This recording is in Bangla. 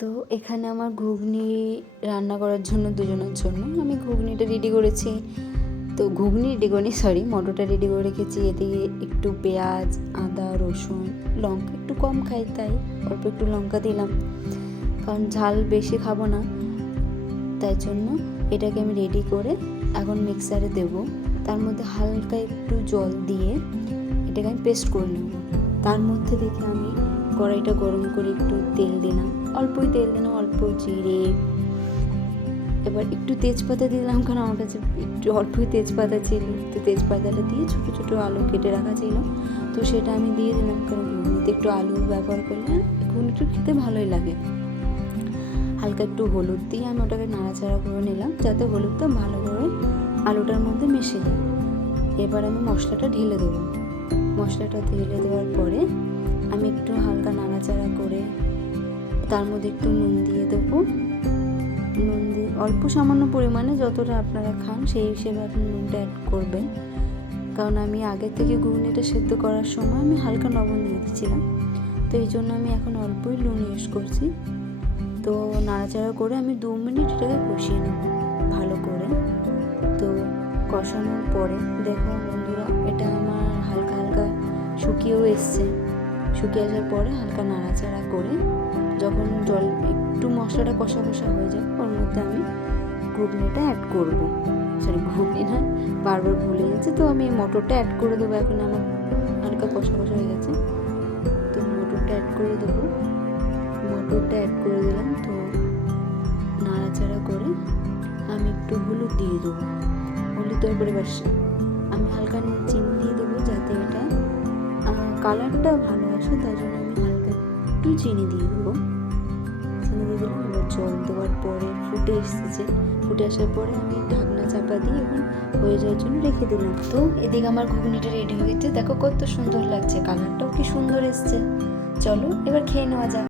তো এখানে আমার ঘুগনি রান্না করার জন্য দুজনের জন্য আমি ঘুগনিটা রেডি করেছি। তো ঘুগনি রেডি করিনি, সরি, মটরটা রেডি করে রেখেছি। এদিকে একটু পেঁয়াজ, আদা, রসুন, লঙ্কা একটু কম খাই তাই অল্প একটু লঙ্কা দিলাম, কারণ ঝাল বেশি খাবো না, তাই জন্য এটাকে আমি রেডি করে এখন মিক্সারে দেব। তার মধ্যে হালকা একটু জল দিয়ে এটাকে আমি পেস্ট করে নেব। তার মধ্যে দেখে আমি কড়াইটা গরম করে একটু তেল দিলাম, অল্পই তেল দিলাম, অল্প জিরে, এবার একটু তেজপাতা দিলাম, কারণ আমার কাছে একটু অল্পই তেজপাতা ছিল। তো তেজপাতাটা দিয়ে ছোটো ছোটো আলু কেটে রাখা ছিল, তো সেটা আমি দিয়ে দিলাম, কারণ ঘুগনিতে একটু আলু ব্যবহার করলে ঘুগনিটা খেতে ভালোই লাগে। হালকা একটু হলুদ দিয়ে আমি ওটাকে নাড়াচাড়া করে নিলাম, যাতে হলুদটা ভালো করে আলুটার মধ্যে মিশে যায়। এবার আমি মশলাটা ঢেলে দেবো। মশলাটা ঢেলে দেওয়ার পরে আমি একটু হালকা নাড়াচাড়া করে তার মধ্যে একটু নুন দিয়ে দেবো। নুন দিয়ে অল্প সামান্য পরিমাণে, যতটা আপনারা খান সেই হিসেবে আপনি নুনটা অ্যাড করবেন, কারণ আমি আগে থেকে ঘুগনিটা সেদ্ধ করার সময় আমি হালকা লবণ দিয়ে দিচ্ছিলাম, তো এই জন্য আমি এখন অল্পই নুন ইউজ করছি। তো নাড়াচাড়া করে আমি 2 মিনিট এটাকে কষিয়ে নেব ভালো করে। তো কষানোর পরে দেখো বন্ধুরা, এটা আমার হালকা হালকা শুকিয়েও এসছে। শুকিয়ে আসার পরে হালকা নাড়াচাড়া করে যখন জল একটু মশলাটা কষা কষা হয়ে যায়, ওর মধ্যে আমি ঘুগনিটা অ্যাড করব। সরি, ঘুগনি না, বারবার ভুলে গেছি। তো আমি মটরটা অ্যাড করে দেবো। এখন আমার হালকা কষা কষা হয়ে গেছে, তো মটরটা অ্যাড করে দেবো। মটরটা অ্যাড করে দিলাম। তো নাড়াচাড়া করে আমি একটু হলুদ দিয়ে দেবো। হলুদ দেওয়ার পরে বাস আমি হালকা চিনি দিয়ে দেবো, যাতে এটা কালারটা ভালো আসে, তাই জন্য আমি হালকা একটু চিনি দিয়ে দেবো। চিনি দিয়ে দিলাম। এবার জল দেওয়ার পরে ফুটে এসেছে। ফুটে আসার পরে আমি ঢাকনা চাপা দিয়ে এখন হয়ে যাওয়ার জন্য রেখে দিলাম। তো এদিকে আমার ঘুগনিটা রেডি হয়ে গেছে। দেখো কত সুন্দর লাগছে, কালারটাও কি সুন্দর এসছে। চলো এবার খেয়ে নেওয়া যাক।